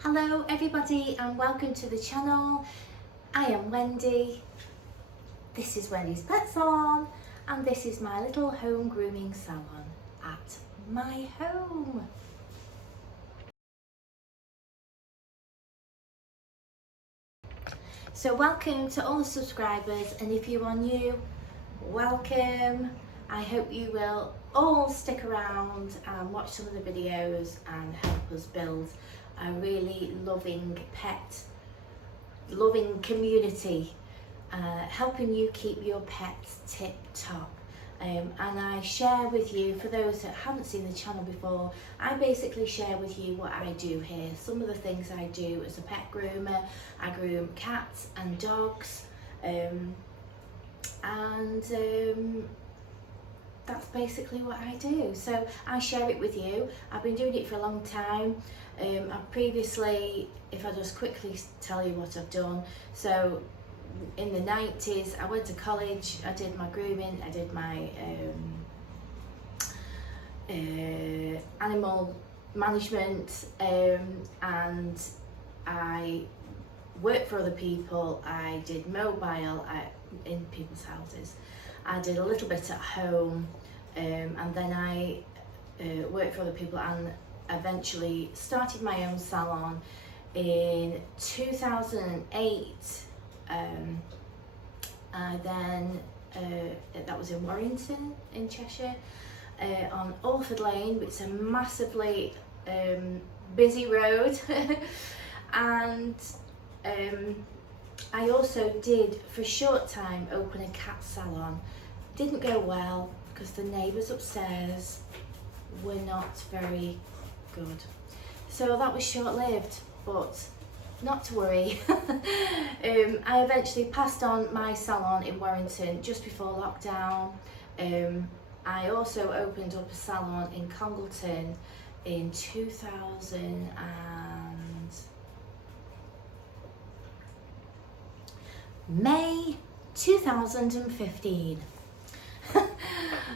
Hello everybody and welcome to the channel. I am Wendy. This is Wendy's Pet Salon and this is my little home grooming salon at my home. So welcome to all the subscribers, and if you are new, welcome. I hope you will all stick around and watch some of the videos and help us build a really loving community, helping you keep your pets tip top. And I share with you, for those that haven't seen the channel before, I basically share with you what I do here. Some of the things I do as a pet groomer. I groom cats and dogs, that's basically what I do. So I share it with you. I've been doing it for a long time. I previously, if I just quickly tell you what I've done, so in the 90s I went to college, I did my grooming, I did my animal management, and I worked for other people. I did mobile in people's houses. I did a little bit at home, and then I worked for other people and eventually started my own salon in 2008. That was in Warrington in Cheshire, on Orford Lane. It's a massively busy road. And I also did, for a short time, open a cat salon. Didn't go well because the neighbours upstairs were not very good. So that was short-lived, but not to worry. I eventually passed on my salon in Warrington just before lockdown. I also opened up a salon in Congleton in May 2015.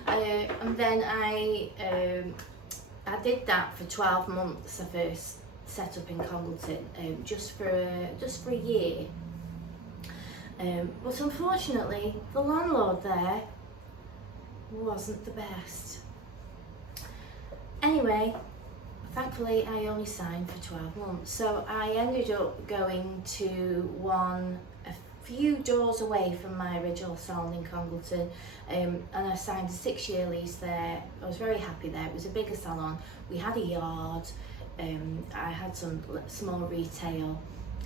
And then I did that for 12 months. I first set up in Congleton, just for a year. But unfortunately, the landlord there wasn't the best. Anyway, thankfully I only signed for 12 months. So I ended up going to a few doors away from my original salon in Congleton, and I signed a 6-year lease there. I was very happy there. It was a bigger salon. We had a yard. I had some small retail.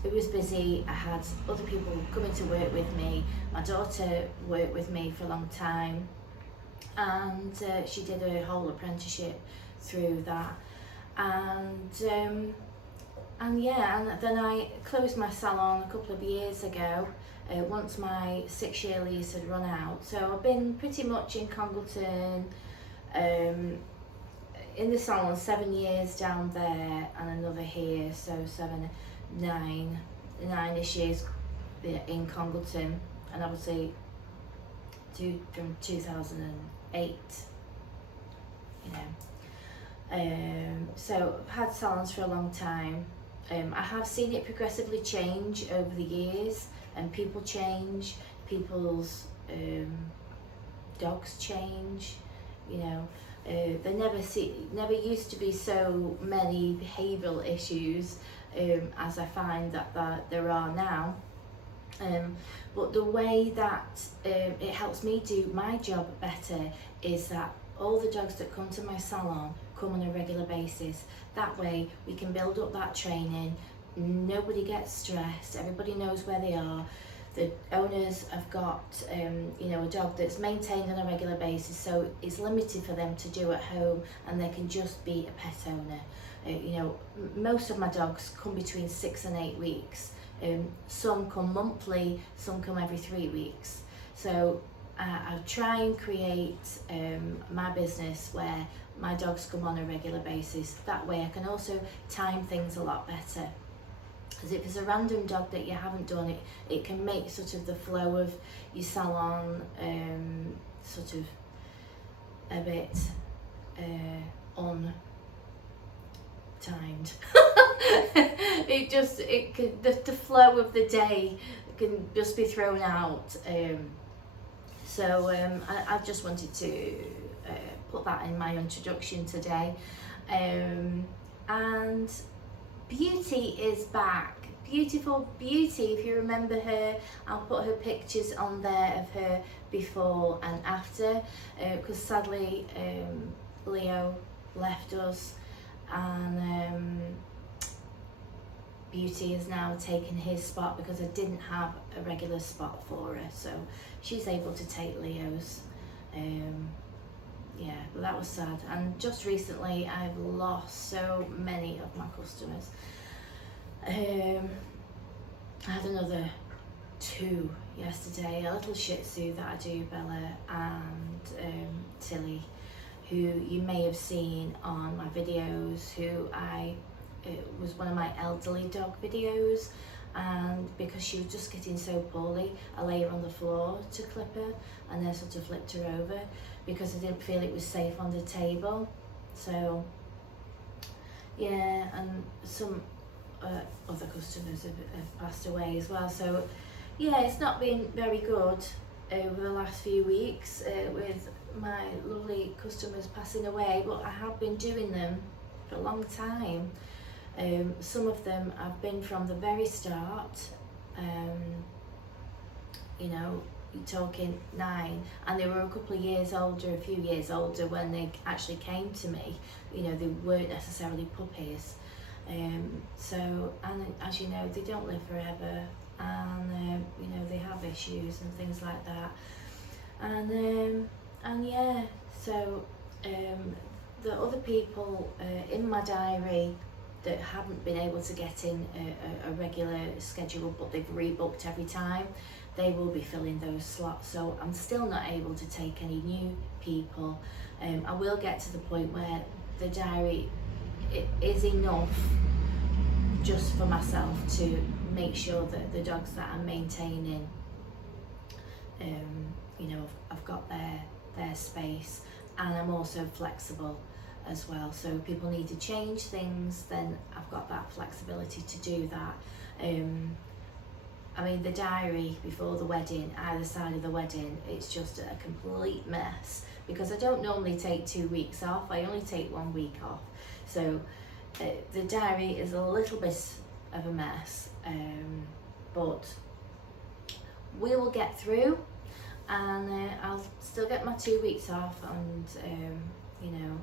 It was busy. I had other people coming to work with me. My daughter worked with me for a long time, and she did her whole apprenticeship through that. And then I closed my salon a couple of years ago, once my 6-year lease had run out. So I've been pretty much in Congleton, in the salon 7 years down there and another here, so 9-ish years in Congleton, and obviously from 2008, you know. So I've had salons for a long time. I have seen it progressively change over the years, and people change, people's dogs change, you know. There never used to be so many behavioural issues as I find that there are now. But the way that it helps me do my job better is that all the dogs that come to my salon come on a regular basis. That way we can build up that training. Nobody gets stressed. Everybody knows where they are. The owners have got a dog that's maintained on a regular basis, so it's limited for them to do at home, and they can just be a pet owner. Most of my dogs come between 6 and 8 weeks. Some come monthly, some come every 3 weeks. So I try and create my business where my dogs come on a regular basis. That way I can also time things a lot better. Because if it's a random dog that you haven't done, it can make sort of the flow of your salon sort of a bit untimed. the flow of the day can just be thrown out. So I just wanted to put that in my introduction today. And Beauty is back. Beautiful Beauty, if you remember her, I'll put her pictures on there of her before and after, because sadly Leo left us, and Beauty has now taken his spot because I didn't have a regular spot for her, so she's able to take Leo's. Yeah, but that was sad. And just recently I've lost so many of my customers. I had another 2 yesterday, a little Shih Tzu that I do, Bella, and Tilly, who you may have seen on my videos, it was one of my elderly dog videos, and because she was just getting so poorly, I lay her on the floor to clip her, and then sort of flipped her over because I didn't feel it was safe on the table. So yeah, and some other customers have passed away as well. So yeah, it's not been very good over the last few weeks with my lovely customers passing away, but I have been doing them for a long time. Some of them have been from the very start, you know, you're talking 9, and they were a couple of years older, a few years older when they actually came to me. You know, they weren't necessarily puppies. So, and as you know, they don't live forever, and you know, they have issues and things like that. And yeah, so the other people in my diary that haven't been able to get in a regular schedule, but they've rebooked every time, they will be filling those slots. So I'm still not able to take any new people. I will get to the point where the diary is enough just for myself to make sure that the dogs that I'm maintaining, you know, I've got their space, and I'm also flexible as well. So if people need to change things, then I've got that flexibility to do that. I mean, the diary before the wedding, either side of the wedding, it's just a complete mess because I don't normally take 2 weeks off. I only take 1 week off. So the diary is a little bit of a mess, but we will get through, and I'll still get my 2 weeks off, and you know,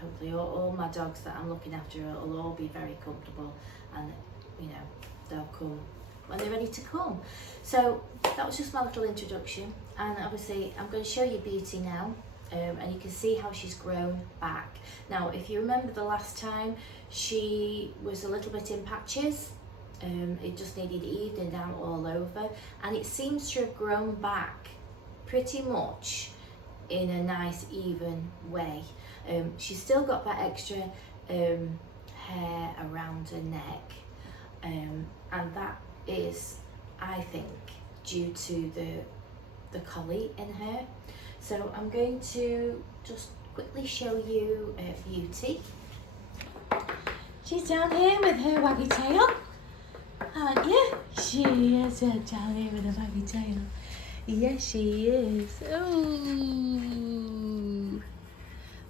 hopefully all my dogs that I'm looking after will all be very comfortable, and you know, they'll come when they're ready to come. So that was just my little introduction, and obviously I'm going to show you Beauty now, and you can see how she's grown back. Now, if you remember the last time, she was a little bit in patches. It just needed evening out all over, and it seems to have grown back pretty much in a nice even way. She's still got that extra hair around her neck, and that is, I think, due to the collie in her. So I'm going to just quickly show you Beauty. She's down here with her waggy tail, aren't you? She is down here with her waggy tail. Yes, she is. Oh.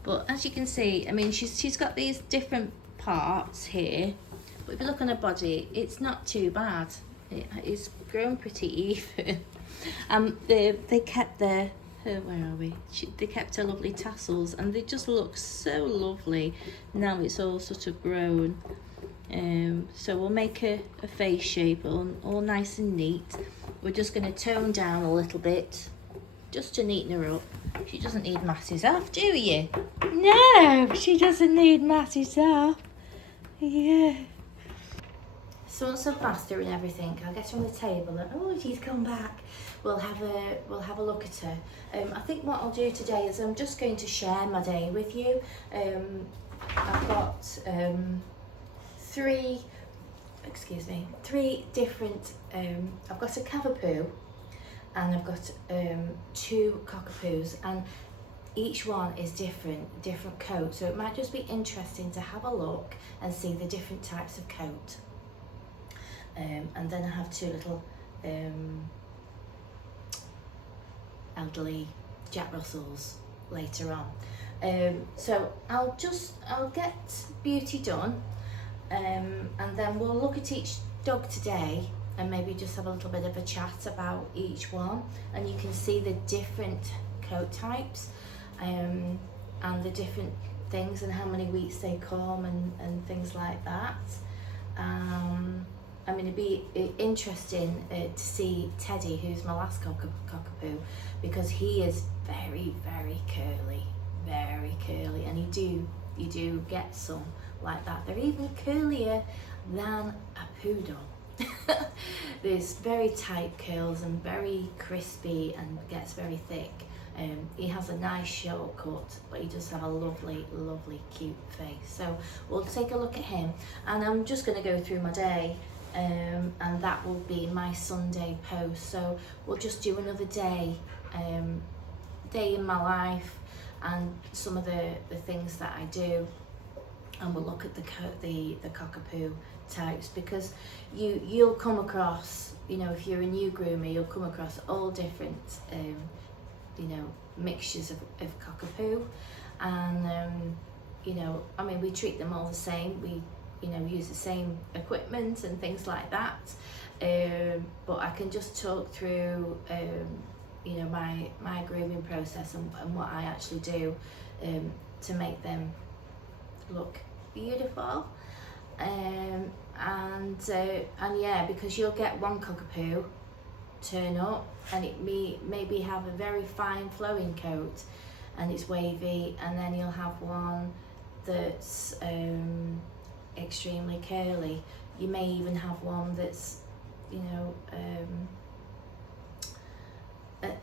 But as you can see, I mean, she's got these different parts here, but if you look on her body, it's not too bad. It's grown pretty even. They kept their where are we? They kept her lovely tassels, and they just look so lovely. Now it's all sort of grown. So we'll make her a face shape all nice and neat. We're just going to tone down a little bit, just to neaten her up. She doesn't need masses off, do you? No, she doesn't need masses off. Yeah. So once I've passed her and everything, I'll get her on the table and, oh, she's come back. We'll have a look at her. I think what I'll do today is I'm just going to share my day with you. I've got three different, I've got a Cockerpoo, and I've got 2 Cockerpoos, and each one is different coat, so it might just be interesting to have a look and see the different types of coat. And then I have 2 little elderly Jack Russells later on. So I'll get Beauty done, and then we'll look at each dog today and maybe just have a little bit of a chat about each one, and you can see the different coat types and the different things and how many weeks they come and things like that. I mean, it'd be interesting to see Teddy, who's my last Cockerpoo, because he is very, very curly, and you do get some like that. They're even curlier than a poodle. There's very tight curls and very crispy and gets very thick. He has a nice short cut, but he does have a lovely, lovely, cute face. So we'll take a look at him, and I'm just going to go through my day, and that will be my Sunday post. So we'll just do another day in my life and some of the things that I do, and we'll look at the Cockerpoo types, because you'll come across, you know, if you're a new groomer, you'll come across all different you know, mixtures of Cockerpoo, and you know, I mean, we treat them all the same. We, you know, use the same equipment and things like that, but I can just talk through you know, my grooming process and what I actually do to make them look beautiful. And yeah, because you'll get one Cockerpoo turn up and it maybe have a very fine flowing coat and it's wavy, and then you'll have one that's extremely curly. You may even have one that's, you know,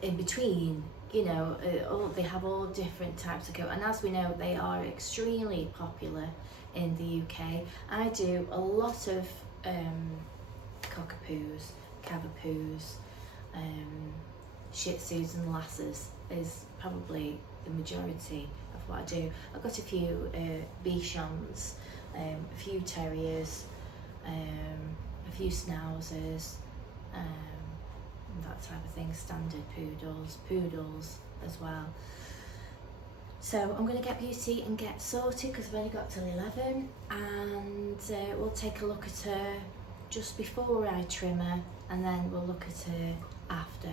in between, you know. They have all different types of coat, and as we know, they are extremely popular in the UK. I do a lot of Cockerpoos, Cavapoos, Shih Tzus and Lasses is probably the majority of what I do. I've got a few Bichons, a few Terriers, a few Schnauzers, that type of thing, standard poodles as well. So I'm going to get Beauty and get sorted because I've only got till 11, and we'll take a look at her just before I trim her, and then we'll look at her after,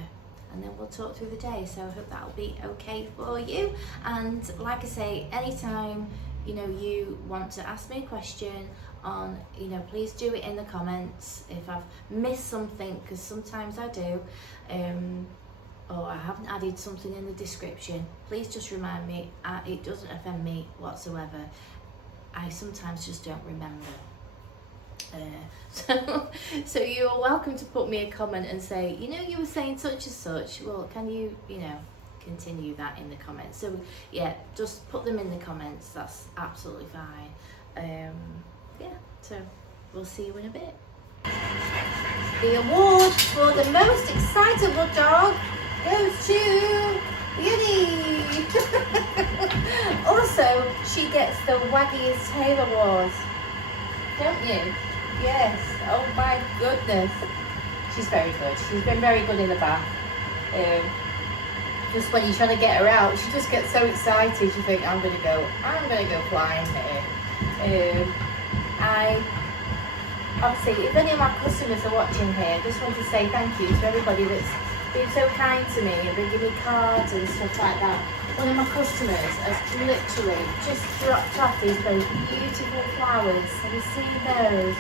and then we'll talk through the day. So I hope that'll be okay for you. And like I say, anytime, you know, you want to ask me a question on, you know, please do it in the comments. If I've missed something, because sometimes I do, or I haven't added something in the description, please just remind me. It doesn't offend me whatsoever. I sometimes just don't remember. So you're welcome to put me a comment and say, you know, you were saying such and such. Well, can you, you know, continue that in the comments? So yeah, just put them in the comments. That's absolutely fine. Yeah, so we'll see you in a bit. The award for the most excitable dog goes to Wendy. Also, she gets the waggiest tail award, don't you? Yes. Oh my goodness. She's very good. She's been very good in the bath. Just when you're trying to get her out, she just gets so excited. You think, I'm gonna go flying here. Obviously, if any of my customers are watching here, I just want to say thank you to everybody that's been so kind to me and been giving me cards and stuff like that. One of my customers has literally just dropped off these very beautiful flowers. Have you seen those?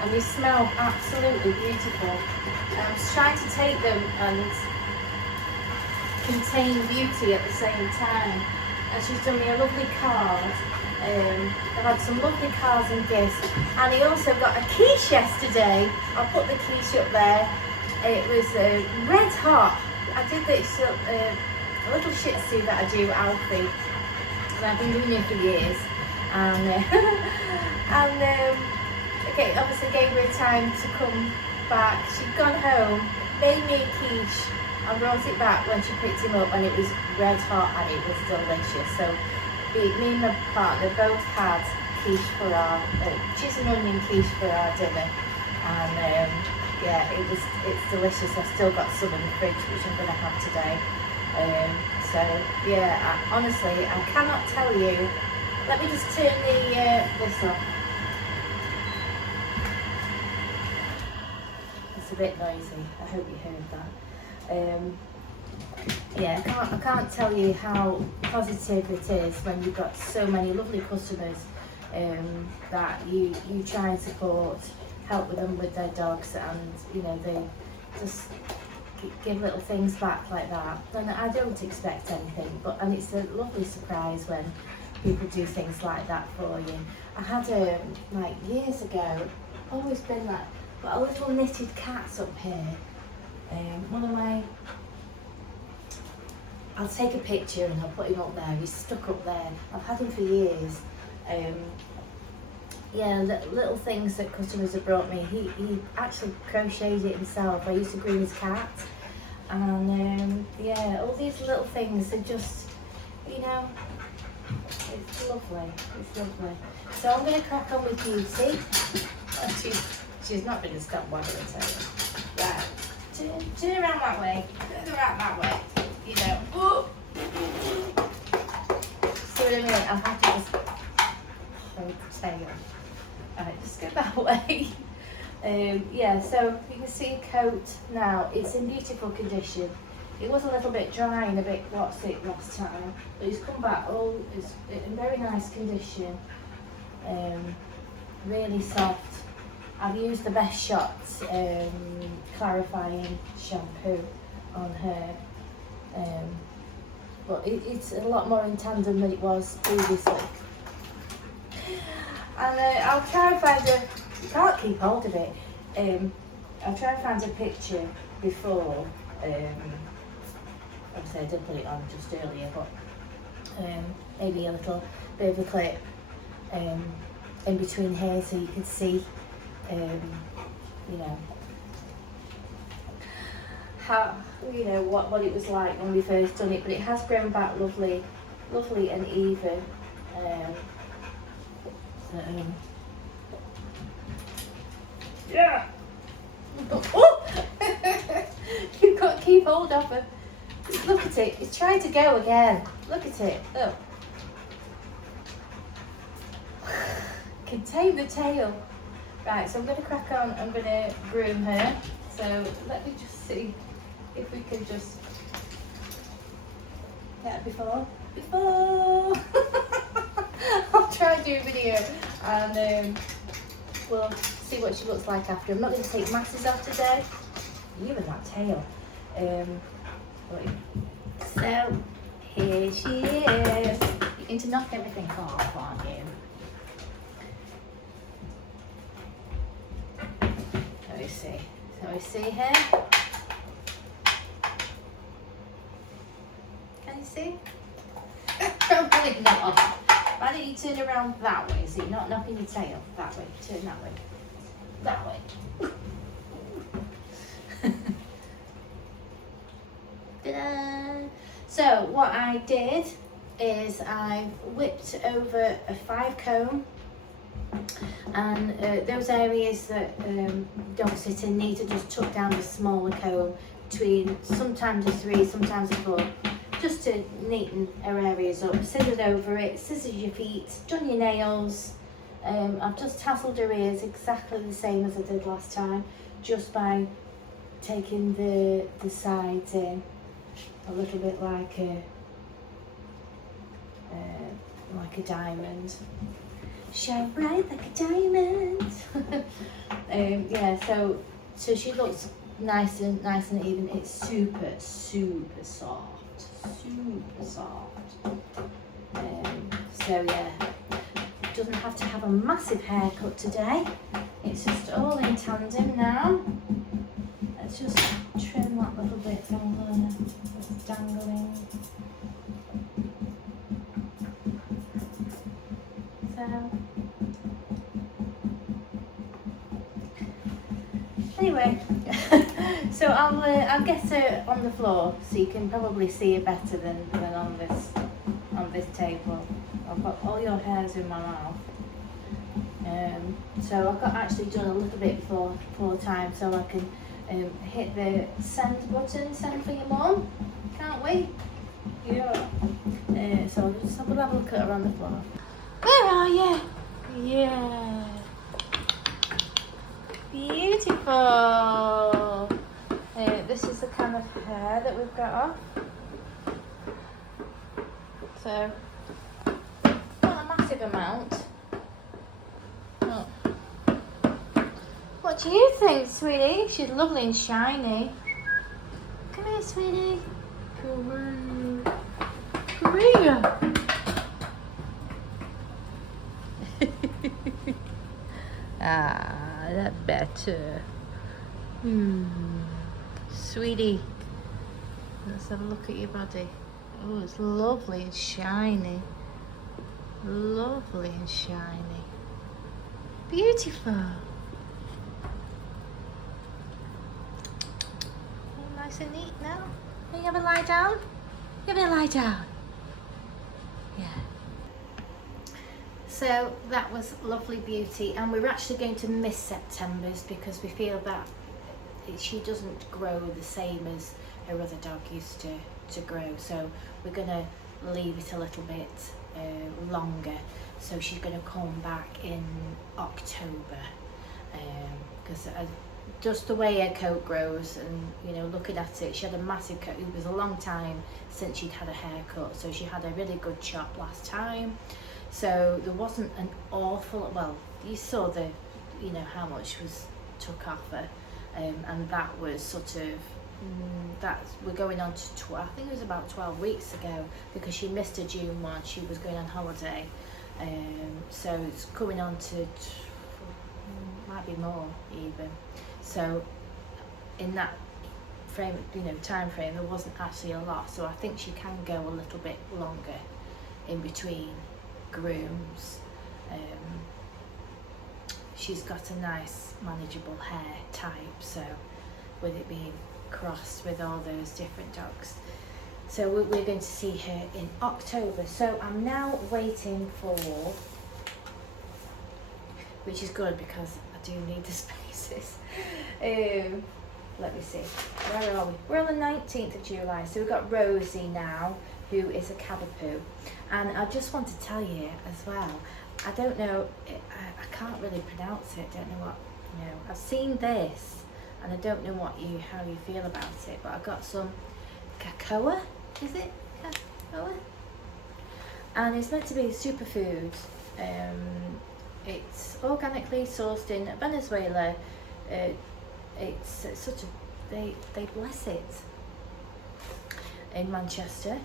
And they smell absolutely beautiful. I'm just trying to take them and contain beauty at the same time. And she's done me a lovely card. I've had some lovely cards and gifts, and he also got a quiche yesterday. I'll put the quiche up there. It was red hot. I did this a little Shih Tzu that I do, Alfie, and I've been doing it for years. And okay, obviously gave her time to come back. She'd gone home, made me a quiche. I brought it back when she picked him up, and it was red hot and it was delicious. So me and my partner both had quiche for our cheese and onion quiche for our dinner, and yeah, it's delicious. I've still got some in the fridge which I'm going to have today. So yeah, honestly, I cannot tell you. Let me just turn the this off. It's a bit noisy. I hope you heard that. Yeah, I can't tell you how positive it is when you've got so many lovely customers that you try and support, help with them with their dogs, and you know, they just give little things back like that. And I don't expect anything, and it's a lovely surprise when people do things like that for you. I had like years ago, always been like, got a little knitted cat up here. One of my, I'll take a picture and I'll put him up there. He's stuck up there. I've had him for years. Yeah, little things that customers have brought me. He actually crocheted it himself. I used to groom his cat, and yeah, all these little things are just, you know, it's lovely. It's lovely. So I'm going to crack on with Beauty. She's not going to stop wagging her tail. Right, turn around that way. Turn around that way. You know. Whoa. See what I mean? I'll have to just hold the tail. Alright, just go that way. Yeah, so you can see coat now. It's in beautiful condition. It was a little bit dry and a bit what's it last time, but it's come back. Oh, it's in very nice condition. Really soft. I've used the Best Shots clarifying shampoo on her. But it's a lot more in tandem than it was previously. And I'll try and find you can't keep hold of it. I'll try and find a picture before. Obviously I did put it on just earlier, but maybe a little bit of a clip in between here so you can see, you know, how, you know, what it was like when we first done it. But it has grown back lovely and even. Yeah. Oh! You've got to keep hold of her. Look at it. It's trying to go again. Look at it. Look. Contain the tail. Right, so I'm going to crack on. I'm going to groom her. So let me just see if we can just get her before. I'll try and do a video and we'll see what she looks like after. I'm not going to take masses off today. You and that tail. So here she is. You're going to knock everything off, aren't you? Let me see. So we see her. Can you see? Why don't you turn around that way so you're not knocking your tail? That way. Turn that way. That way. Ta-da! So what I did is I whipped over a 5-comb, and those areas that don't sit in need to just tuck down the smaller comb between sometimes a 3, sometimes a 4, just to neaten her areas up. Scissored over it, scissors your feet, done your nails. I've just tasseled her ears exactly the same as I did last time, just by taking the sides in a little bit like a diamond. Shine bright like a diamond. Yeah, so she looks nice and even. It's super soft. Super soft. So yeah, doesn't have to have a massive haircut today. It's just all in tandem now. Let's just trim that little bit from there that's dangling. So anyway, so I'll get her on the floor so you can probably see her better than on this table. I've got all your hairs in my mouth. So I've got actually done a little bit for time, so I can hit the send button, send for your mum. Can't wait. Yeah. So I'll just have a look at her on the floor. Where are you? Yeah. Beautiful. This is the kind of hair that we've got off. So, not a massive amount. Oh. What do you think, sweetie? She's lovely and shiny. Come here, sweetie. Come here. Come here. Ah, that's better. Sweetie, let's have a look at your body. Oh, it's lovely and shiny. Lovely and shiny. Beautiful. All nice and neat now. Are you having a lie down? You having a lie down? Yeah. So that was lovely beauty, and we're actually going to miss September's because we feel that she doesn't grow the same as her other dog used to grow, so we're going to leave it a little bit longer. So she's going to come back in October because just the way her coat grows, and you know, looking at it, she had a massive coat. It was a long time since she'd had a haircut, so she had a really good chop last time. So there wasn't an awful, well, you saw the, you know, how much was took off her, and that was sort of, we're going on to, I think it was about 12 weeks ago, because she missed a June one, she was going on holiday, so it's coming on to, might be more even. So in that frame, you know, time frame, there wasn't actually a lot, so I think she can go a little bit longer in between grooms. She's got a nice manageable hair type, so with it being crossed with all those different dogs, so we're going to see her in October. So I'm now waiting for, which is good because I do need the spaces. Let me see, where are we? We're on the 19th of July, so we've got Rosie now, who is a Cockerpoo. And I just want to tell you as well, I don't know, I can't really pronounce it, don't know what, you know, I've seen this and I don't know how you feel about it, but I got some cocoa, is it? Cocoa? And it's meant to be a superfood. It's organically sourced in Venezuela. It's sort of, they bless it in Manchester,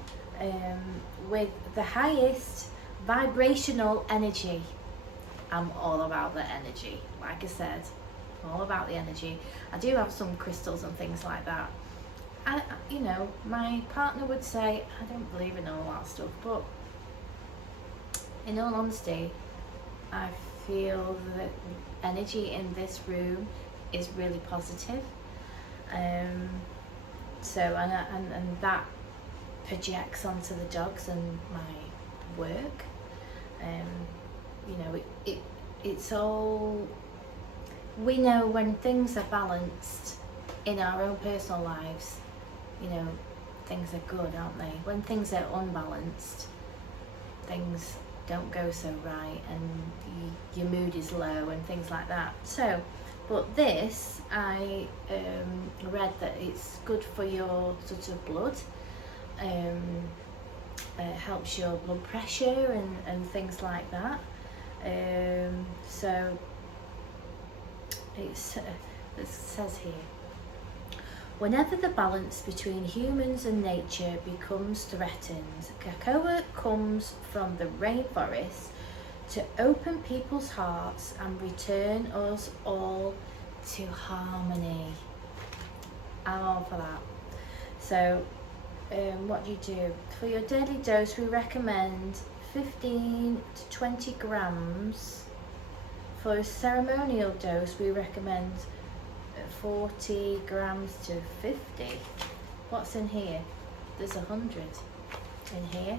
with the highest vibrational energy. I'm all about the energy, like I said, all about the energy. I do have some crystals and things like that. And you know, my partner would say I don't believe in all that stuff, but in all honesty, I feel that energy in this room is really positive. So and that projects onto the dogs and my work. You know, it's all, we know when things are balanced in our own personal lives, you know, things are good, aren't they? When things are unbalanced, things don't go so right, and your mood is low and things like that. So, but this, I read that it's good for your sort of blood. Helps your blood pressure and things like that. So it says here, whenever the balance between humans and nature becomes threatened, cocoa comes from the rainforest to open people's hearts and return us all to harmony. I'm all for that. So what do you do? For your daily dose, we recommend 15 to 20 grams. For a ceremonial dose, we recommend 40 grams to 50. What's in here? There's 100 in here.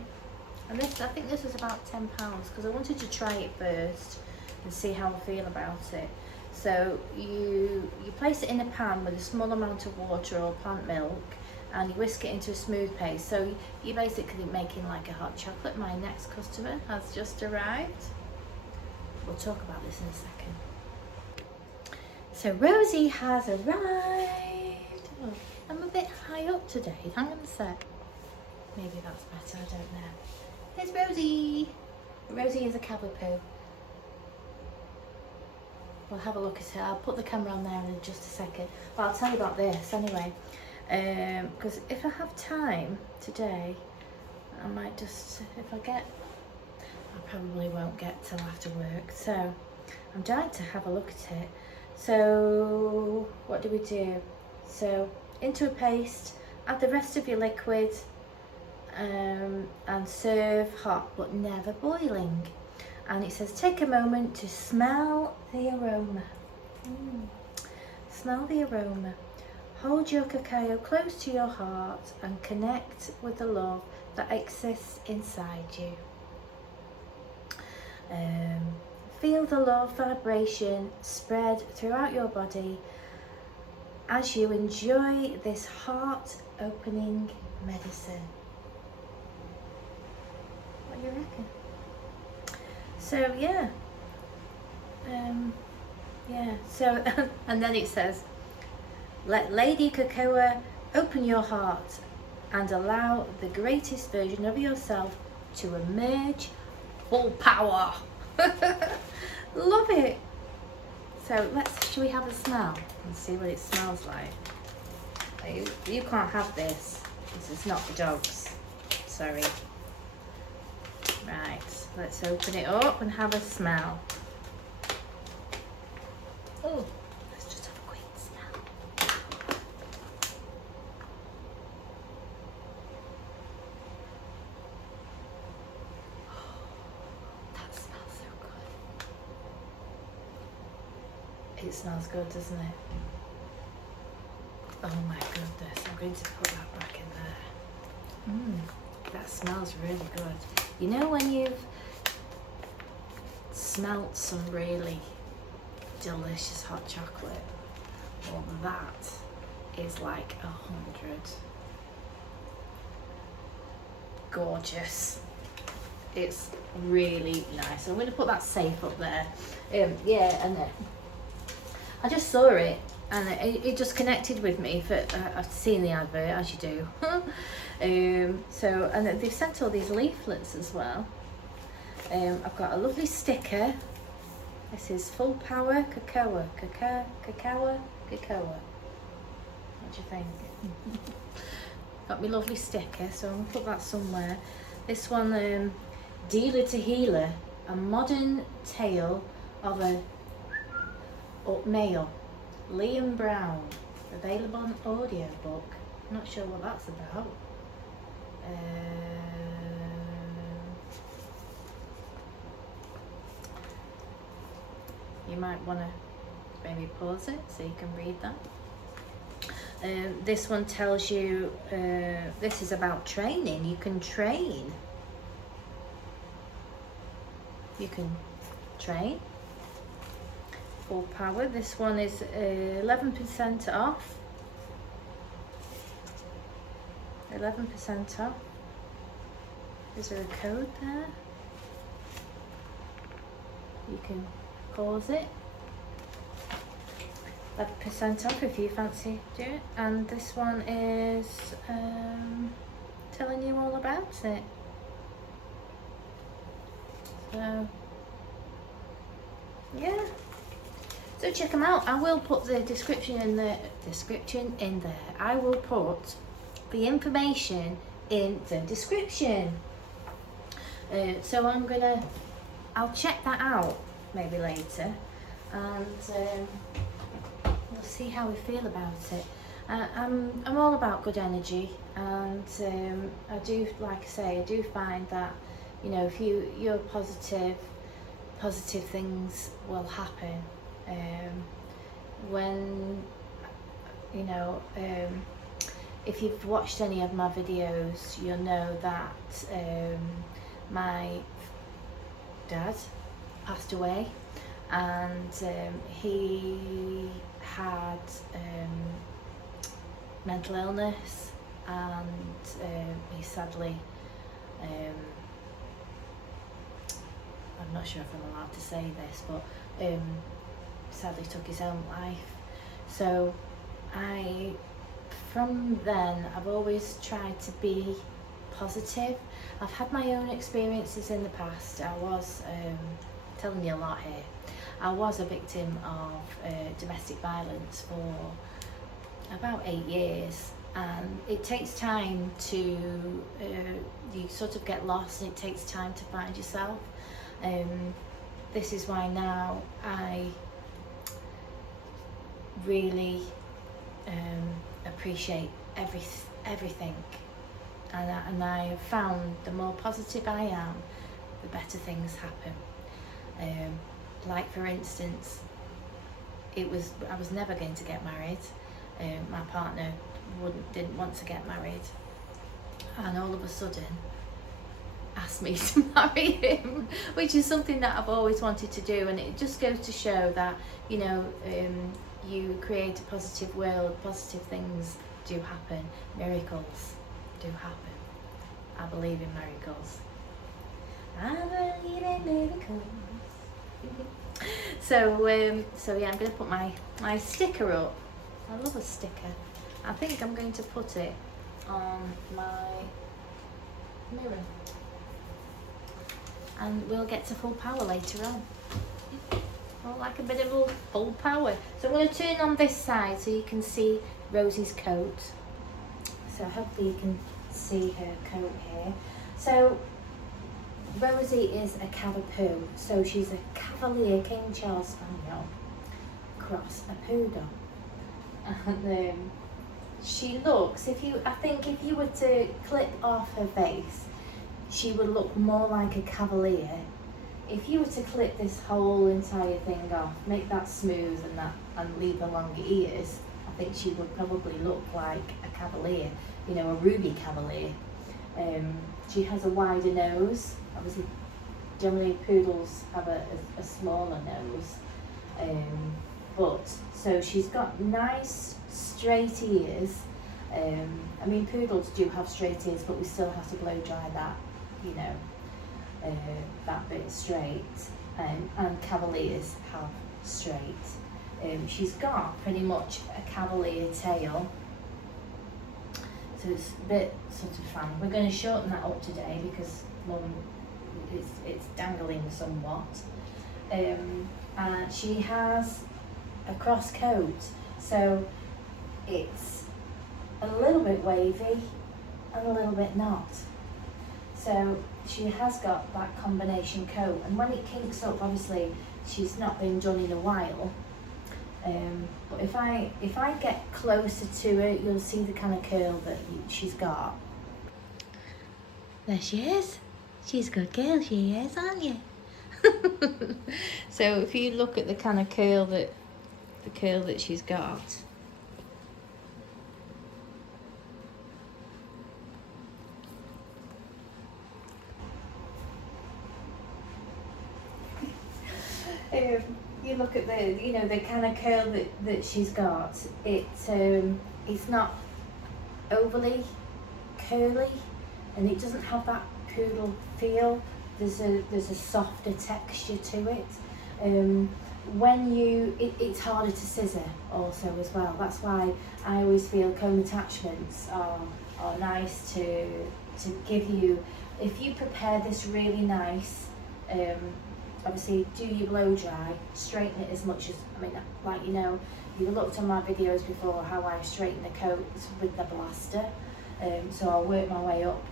And this, I think this was about £10 because I wanted to try it first, and see how I feel about it. So you place it in a pan with a small amount of water or plant milk, and you whisk it into a smooth paste. So you're basically making like a hot chocolate. My next customer has just arrived. We'll talk about this in a second. So Rosie has arrived. Oh, I'm a bit high up today, hang on a sec. Maybe that's better, I don't know. There's Rosie. Rosie is a Cockerpoo. We'll have a look at her. I'll put the camera on there in just a second. But I'll tell you about this anyway. Because if I have time today, I might just, if I get, I probably won't get till after work. So I'm dying to have a look at it. So what do we do? So into a paste, add the rest of your liquid, and serve hot but never boiling. And it says take a moment to smell the aroma. Smell the aroma. Hold your cacao close to your heart and connect with the love that exists inside you. Feel the love vibration spread throughout your body as you enjoy this heart-opening medicine. What do you reckon? So yeah, so and then it says, let Lady Cocoa open your heart and allow the greatest version of yourself to emerge full power. Love it. So shall we have a smell and see what it smells like? You can't have this. This is not for dogs. Sorry. Right, let's open it up and have a smell. Oh, let's just have a quick smell. Oh, that smells so good. It smells good, doesn't it? Oh my goodness, I'm going to put that back in there. That smells really good. You know when you've smelt some really delicious hot chocolate? Well, that is like 100. Gorgeous. It's really nice. I'm going to put that safe up there. Yeah, and then I just saw it and it just connected with me. I've seen the advert, as you do. So, and they've sent all these leaflets as well. I've got a lovely sticker. This is full power cacao. What do you think? Got me lovely sticker, so I'm gonna put that somewhere. This one, Dealer to Healer, a modern tale of a male, Liam Brown, available on audiobook. I'm not sure what that's about. You might want to maybe pause it so you can read that. This one tells you this is about training. You can train. You can train. Full power. This one is 11% off. 11% off. Is there a code there? You can pause it. 11% off if you fancy do it. And this one is telling you all about it. So yeah. So check them out. I will put the description in there. I will put the information in the description. So I'll check that out maybe later, and we'll see how we feel about it. I'm all about good energy, and I do, like I say, I do find that, you know, if you're positive things will happen. When, you know, if you've watched any of my videos, you'll know that my dad passed away, and he had mental illness, and he sadly, I'm not sure if I'm allowed to say this, but sadly took his own life. So from then, I've always tried to be positive. I've had my own experiences in the past. I was, telling you a lot here, I was a victim of domestic violence for about 8 years, and it takes time to, you sort of get lost, and it takes time to find yourself. This is why now I really appreciate everything, and I have found the more positive I am, the better things happen. Like for instance, I was never going to get married. My partner didn't want to get married, and all of a sudden asked me to marry him, which is something that I've always wanted to do. And it just goes to show that, you know, you create a positive world, positive things do happen, miracles do happen. I believe in miracles. I believe in miracles. So yeah, I'm going to put my sticker up. I love a sticker. I think I'm going to put it on my mirror, and we'll get to full power later on. Oh, like a bit of full power. So I'm going to turn on this side so you can see Rosie's coat. So hopefully you can see her coat here. So Rosie is a Cockerpoo, so she's a Cavalier King Charles Spaniel cross a poodle, and she looks. I think if you were to clip off her face, she would look more like a Cavalier. If you were to clip this whole entire thing off, make that smooth and leave the longer ears, I think she would probably look like a Cavalier, you know, a Ruby Cavalier. She has a wider nose. Obviously, generally poodles have a smaller nose. But so she's got nice straight ears. I mean, poodles do have straight ears, but we still have to blow dry that, you know, that bit straight. And Cavaliers have straight. She's got pretty much a Cavalier tail. So it's a bit sort of fun. We're going to shorten that up today because it's dangling somewhat. And she has a cross coat, so it's a little bit wavy and a little bit not. So she has got that combination coat, and when it kinks up, obviously she's not been done in a while. But if I get closer to it, you'll see the kind of curl that she's got. There she is. She's a good girl, she is, aren't you? So if you look at the kind of curl that she's got. You look at the kind of curl that she's got. It's not overly curly, and it doesn't have that poodle feel. There's a softer texture to it. It's harder to scissor also as well. That's why I always feel comb attachments are nice to give you. If you prepare this really nice, obviously do your blow dry, straighten it as much as, like, you know, you looked on my videos before how I straighten the coats with the blaster. So I'll work my way up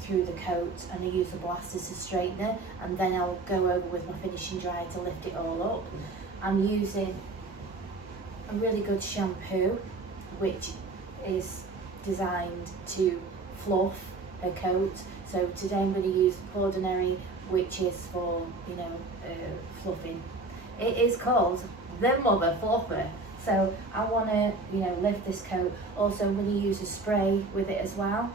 through the coat, and I use the blaster to straighten it, and then I'll go over with my finishing dryer to lift it all up. I'm using a really good shampoo, which is designed to fluff her coat. So today I'm going to use Ordinary, which is for, you know, fluffing. It is called the Mother Fluffer. So I want to, you know, lift this coat. Also, I'm going to use a spray with it as well.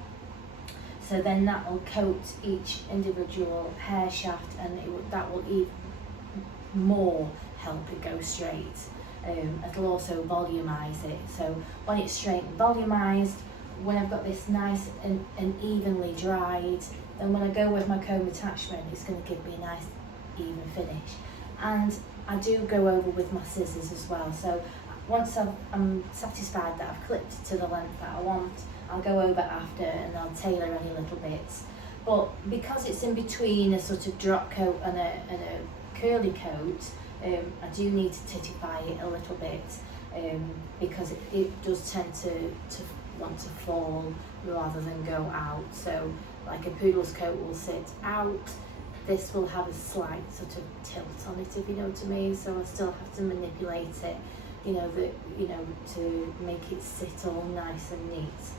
So then that will coat each individual hair shaft, and that will more help it go straight. It'll also volumise it. So when it's straight and volumised, when I've got this nice and evenly dried, then when I go with my comb attachment, it's going to give me a nice even finish. And I do go over with my scissors as well. So once I'm satisfied that I've clipped to the length that I want, I'll go over after and I'll tailor any little bits. But because it's in between a sort of drop coat and a curly coat, I do need to tittify it a little bit, because it does tend to want to fall rather than go out. So like a poodle's coat will sit out, this will have a slight sort of tilt on it, if you know what I mean. So I still have to manipulate it, to make it sit all nice and neat.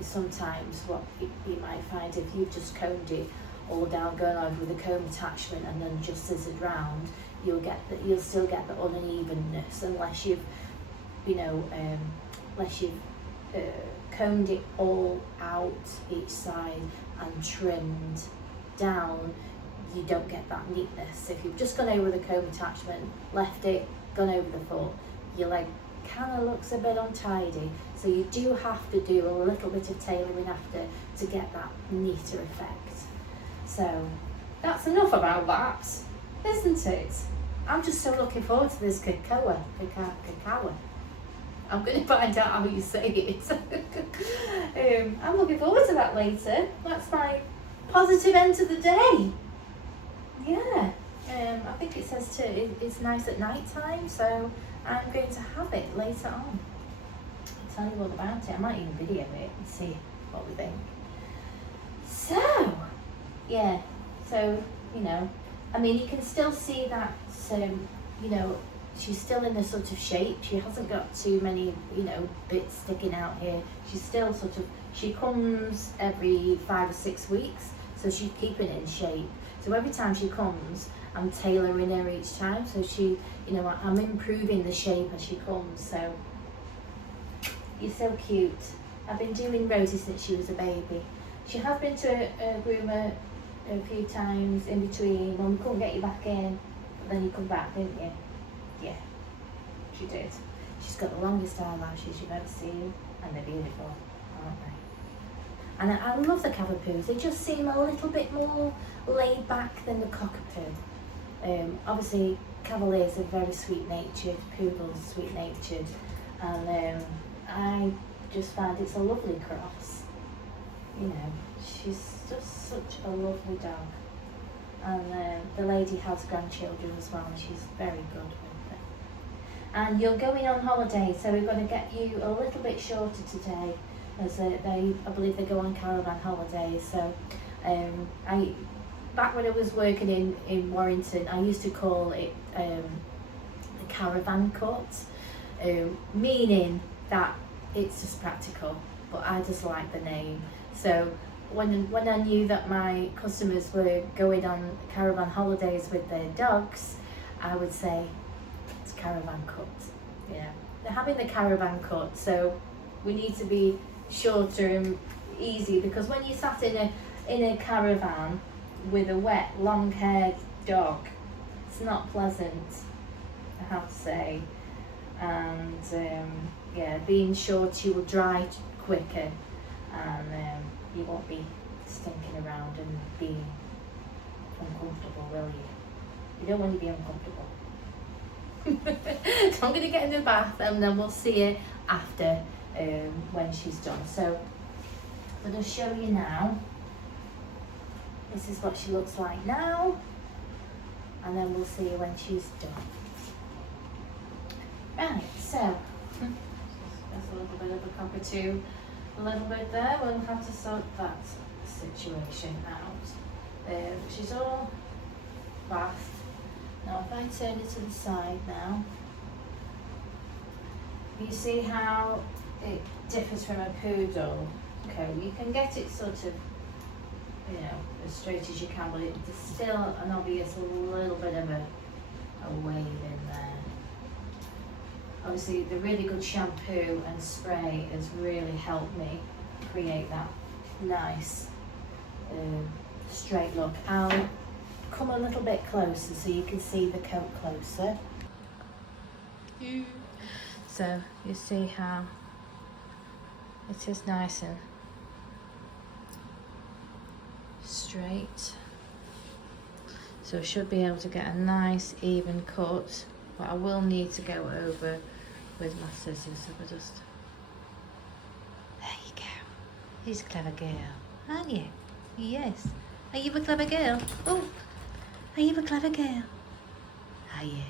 Sometimes what you might find, if you've just combed it all down, going over with a comb attachment and then just scissored round, you'll still get the unevenness unless you've combed it all out each side and trimmed down. You don't get that neatness. If you've just gone over with a comb attachment, left it, gone over the foot, your leg kind of looks a bit untidy. So you do have to do a little bit of tailoring after to get that neater effect. So that's enough about that, isn't it? I'm just so looking forward to this cacao. I'm going to find out how you say it. I'm looking forward to that later. That's my positive end to the day. Yeah. I think it says it's nice at night time, so I'm going to have it later on. I'll tell you all about it. I might even video it and see what we think. So, yeah. So, I mean, you can still see that, she's still in a sort of shape. She hasn't got too many, bits sticking out here. She's still she comes every 5 or 6 weeks, so she's keeping it in shape. So every time she comes, I'm tailoring her each time. So she, I'm improving the shape as she comes. So you're so cute. I've been doing Rosie since she was a baby. She has been to a groomer a few times in between when we couldn't get you back in, but then you come back, didn't you? Yeah, she did. She's got the longest eyelashes you've ever seen, and they're beautiful, aren't they? And I love the Cockerpoos. They just seem a little bit more laid back than the Cockerpoo. Obviously, Cavaliers are very sweet-natured, Poodles sweet-natured, and I just find it's a lovely cross. She's just such a lovely dog. And the lady has grandchildren as well, and she's very good with them. And you're going on holiday, so we're going to get you a little bit shorter today, as I believe they go on caravan holidays. So back when I was working in Warrington, I used to call it the caravan cut, meaning that it's just practical, but I just like the name. So when I knew that my customers were going on caravan holidays with their dogs, I would say it's caravan cut. Yeah, they're having the caravan cut, so we need to be shorter and easy, because when you sat in a caravan with a wet, long-haired dog, it's not pleasant, I have to say. And being short, you will dry quicker, and you won't be stinking around and being uncomfortable, will you? You don't want to be uncomfortable. So I'm going to get in the bath, and then we'll see her after when she's done. So I'm going to show you now. This is what she looks like now, and then we'll see her when she's done. Right, so that's a little bit of a cockatoo, a little bit there. We'll have to sort that situation out. She's all bathed. Now if I turn it to the side now, you see how it differs from a poodle. Okay, you can get it sort of, as straight as you can, but there's still an obvious little bit of a wave in there. Obviously, the really good shampoo and spray has really helped me create that nice straight look. I'll come a little bit closer so you can see the coat closer. So you see how it is nice and straight. So I should be able to get a nice even cut, but I will need to go over with my scissors. So I just, there you go. You're a clever girl, aren't you? Yes. Are you a clever girl? Oh, are you a clever girl? Are you?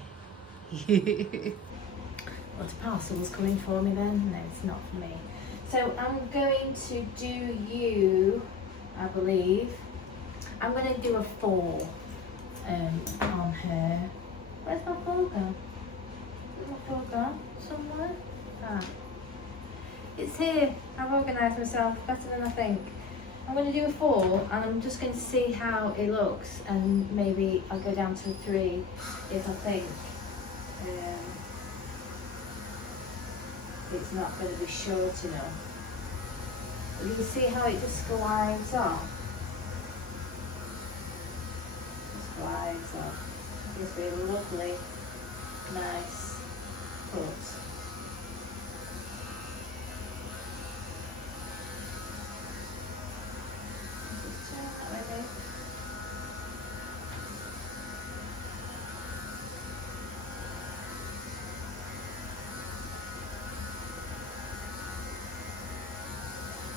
What, a parcel's coming for me then? No, it's not for me. So I'm going to do you, I believe, I'm going to do a 4 on her. Where's my 4 gone? Where's my 4 gone? Somewhere? Ah. It's here. I've organised myself better than I think. I'm going to do a 4 and I'm just going to see how it looks, and maybe I'll go down to a 3 if I think it's not going to be short enough. But you can see how it just glides off. Just glides off. Gives me a lovely, nice cut.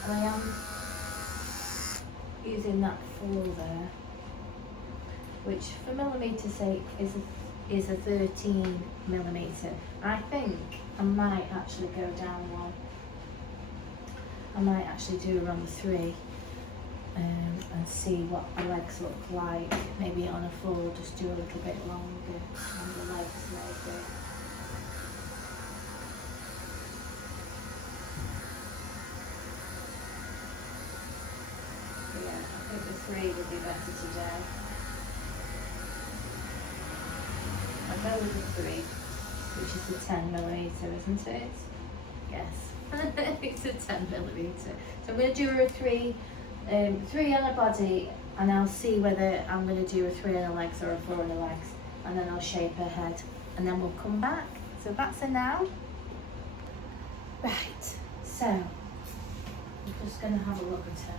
I am using that 4 there, which for millimetres sake is a 13 millimetre. I think I might actually go down 1. I might actually do around the 3 and see what the legs look like. Maybe on a 4, just do a little bit longer on the legs maybe. I think the 3 would be better today. I'll go with the 3, which is the 10 millimetre, isn't it? Yes, it's a 10 millimetre. So I'm going to do her a 3 on her body, and I'll see whether I'm going to do a 3 on her legs or a 4 on her legs, and then I'll shape her head, and then we'll come back. So that's her now. Right, so I'm just going to have a look at her.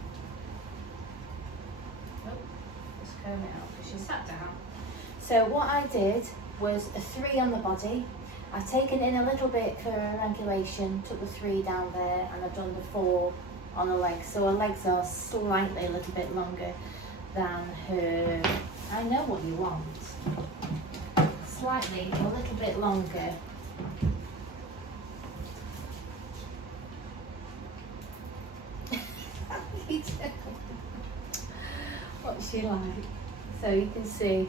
Just comb it out because she sat down. So what I did was a 3 on the body. I've taken in a little bit for regulation, took the 3 down there, and I've done the 4 on her legs. So her legs are slightly a little bit longer than her. I know what you want. Slightly a little bit longer. What's she like? So you can see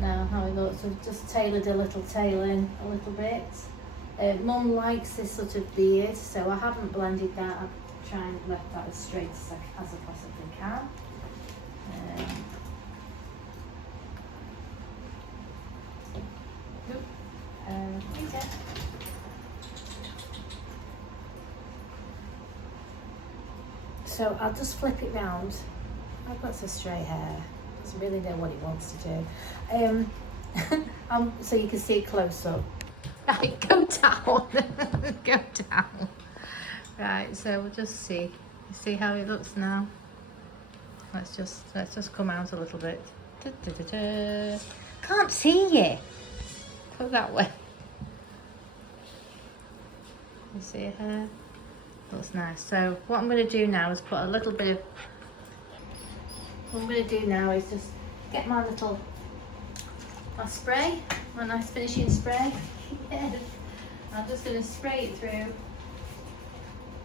now how it looks. We've just tailored a little tail in a little bit. Mum likes this sort of beard, so I haven't blended that. I've tried and left that as straight as I possibly can. So I'll just flip it round. I've got some straight hair. Doesn't really know what he wants to do. So you can see it close up. Right, go down. Go down. Right, so we'll just see. You see how it looks now? Let's just come out a little bit. Da, da, da, da. Can't see you. Go that way. You see her hair? Looks nice. So what I'm going to do now is put a little bit of. What I'm going to do now is just get my spray, my nice finishing spray. Yes. I'm just going to spray it through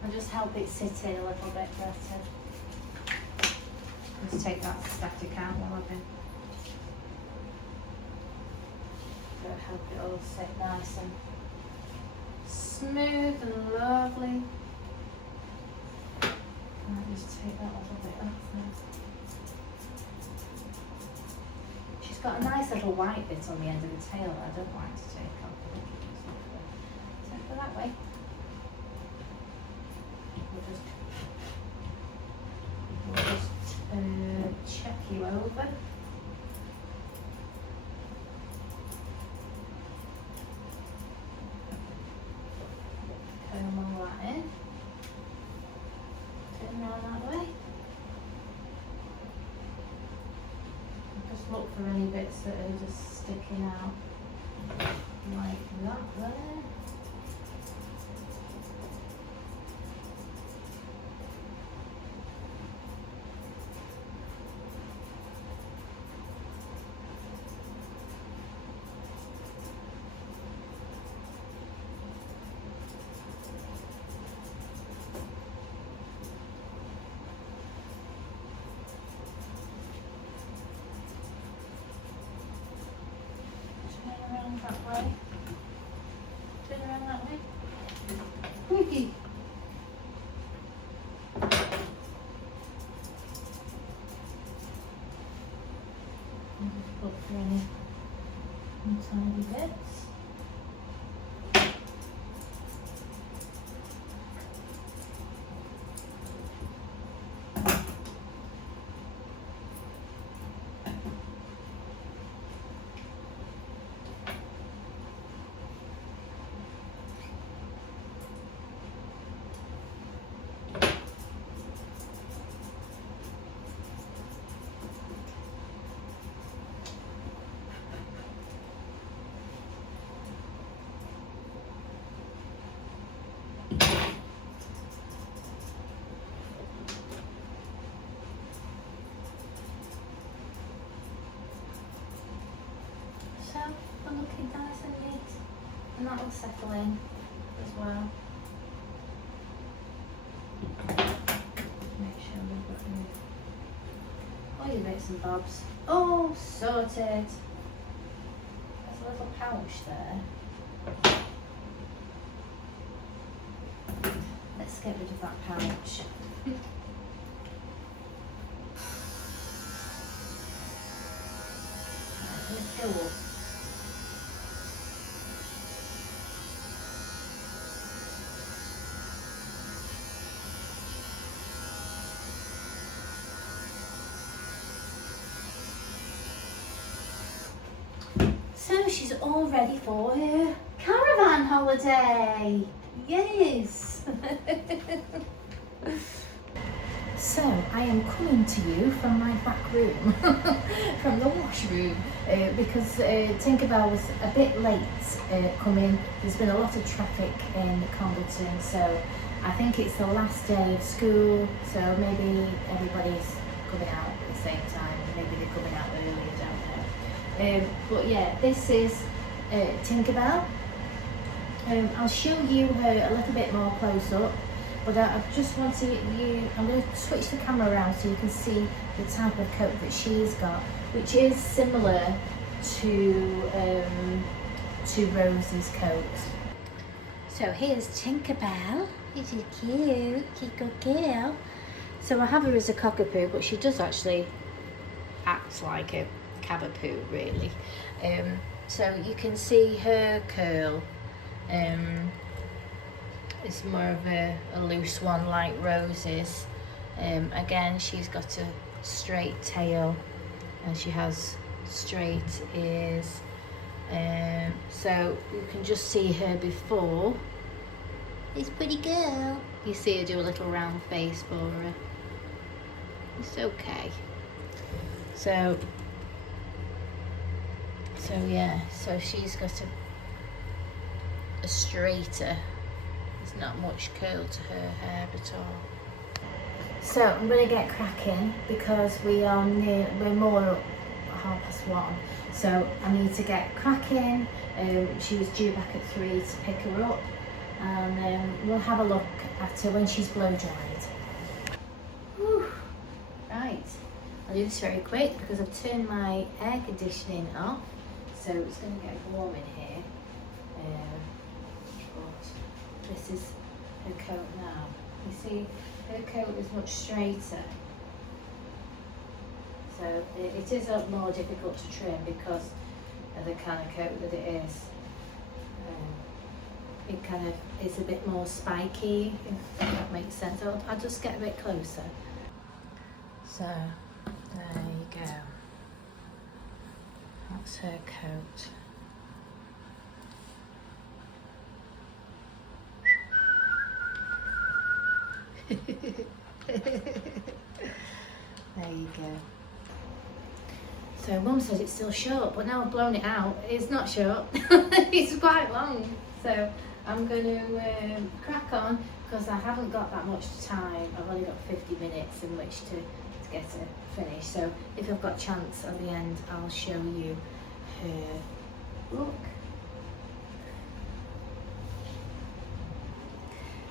and just help it sit in a little bit better. Just take that static out while I've been. So help it all sit nice and smooth and lovely. I'll just take that little bit off now. She's got a nice little white bit on the end of the tail that I don't like to take off. So go that way. We'll just check you over. bits that are just sticking out like that there. That way. Turn around that way. Whoopee. Look for any tiny bits. So they're looking nice and neat, and that will settle in as well. Make sure we've got all your bits and bobs. Oh, sorted. There's a little pouch there. Let's get rid of that pouch. Let's go up. So she's all ready for her caravan holiday. Yes. So I am coming to you from my back room, from the washroom, because Tinkerbell was a bit late coming. There's been a lot of traffic in Congleton, so I think it's the last day of school, so maybe everybody's coming out at the same time. Maybe they're coming out early, I don't know. But yeah, this is Tinkerbell. I'll show you her a little bit more close up, but I just want to I'm going to switch the camera around so you can see the type of coat that she's got, which is similar to Rose's coat. So here's Tinkerbell. Isn't she cute? Cute good girl. So I have her as a Cockerpoo, but she does actually act like a Cockerpoo, really. So you can see her curl. It's more of a loose one like Rose's. Again, she's got a straight tail and she has straight ears. So you can just see her before. It's pretty girl. You see her do a little round face for her. It's okay. So yeah, so she's got a straighter. There's not much curl to her hair at all. So I'm going to get cracking because we're more at 1:30. So I need to get cracking. She was due back at 3 to pick her up, and we'll have a look at her when she's blow dried. Whew. Right, I'll do this very quick because I've turned my air conditioning off, so it's going to get warm in here. But this is her coat now. You see, her coat is much straighter. So it is more difficult to trim because of the kind of coat that it is. It kind of is a bit more spiky, if that makes sense. I'll just get a bit closer. So there you go. That's her coat. There you go. So Mum says it's still short, but now I've blown it out. It's not short, it's quite long. So I'm going to crack on because I haven't got that much time. I've only got 50 minutes in which to get it finished. So if I've got a chance at the end, I'll show you her look.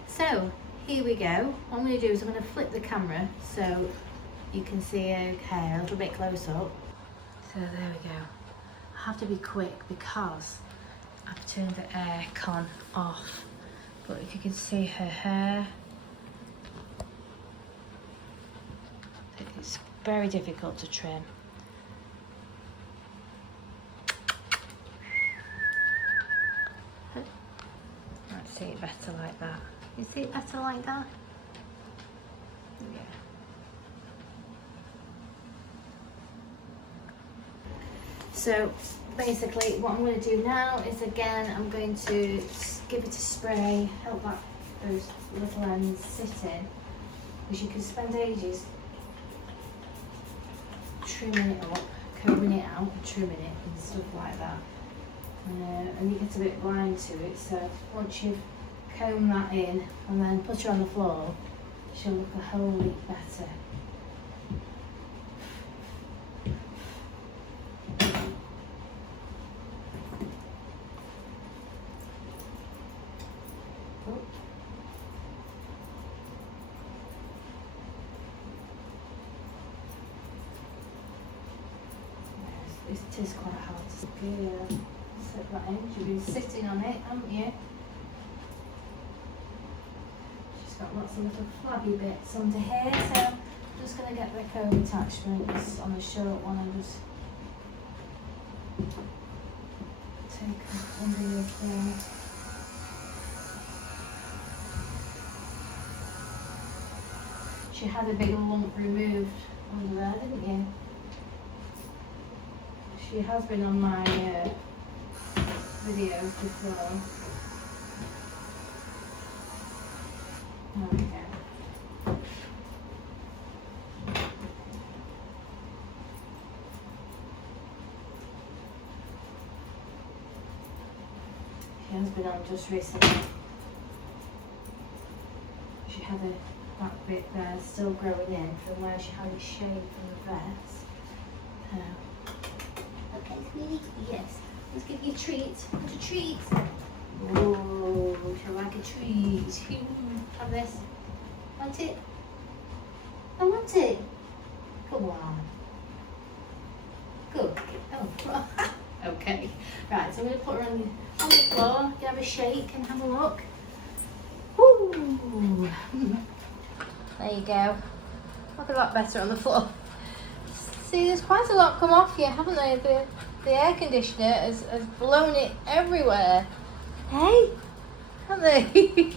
So here we go. What I'm going to do is I'm going to flip the camera so you can see her hair a little bit close up. So there we go. I have to be quick because I've turned the aircon off. But if you can see her hair, it's very difficult to trim. Let's see it better like that. You see it better like that? Yeah. So basically what I'm going to do now is, again, I'm going to give it a spray, help that those little ends sit in, because you can spend ages trimming it up, combing it out and trimming it and stuff like that, and you get a bit blind to it. So once you've combed that in and then put her on the floor, she'll look a whole heap better. It is quite hard to set that in. You've been sitting on it, haven't you? She's got lots of little flabby bits under here, so I'm just going to get the comb attachments on the short one and just take it underneath there. She had a big lump removed under there, didn't you? She has been on my videos before. Okay. She has been on just recently. She had that bit there still growing in from where she had it shaved from the vest. Okay, sweetie. Yes. Let's give you a treat. Want a treat? Oh, she'll like a treat. Have this. Want it? I want it. Come on. Good. Oh. Okay. Right, so I'm going to put her on the floor. You have a shake and have a look. Woo. There you go. Look a lot better on the floor. See, there's quite a lot come off you, haven't they? The air conditioner has blown it everywhere. Hey, haven't they?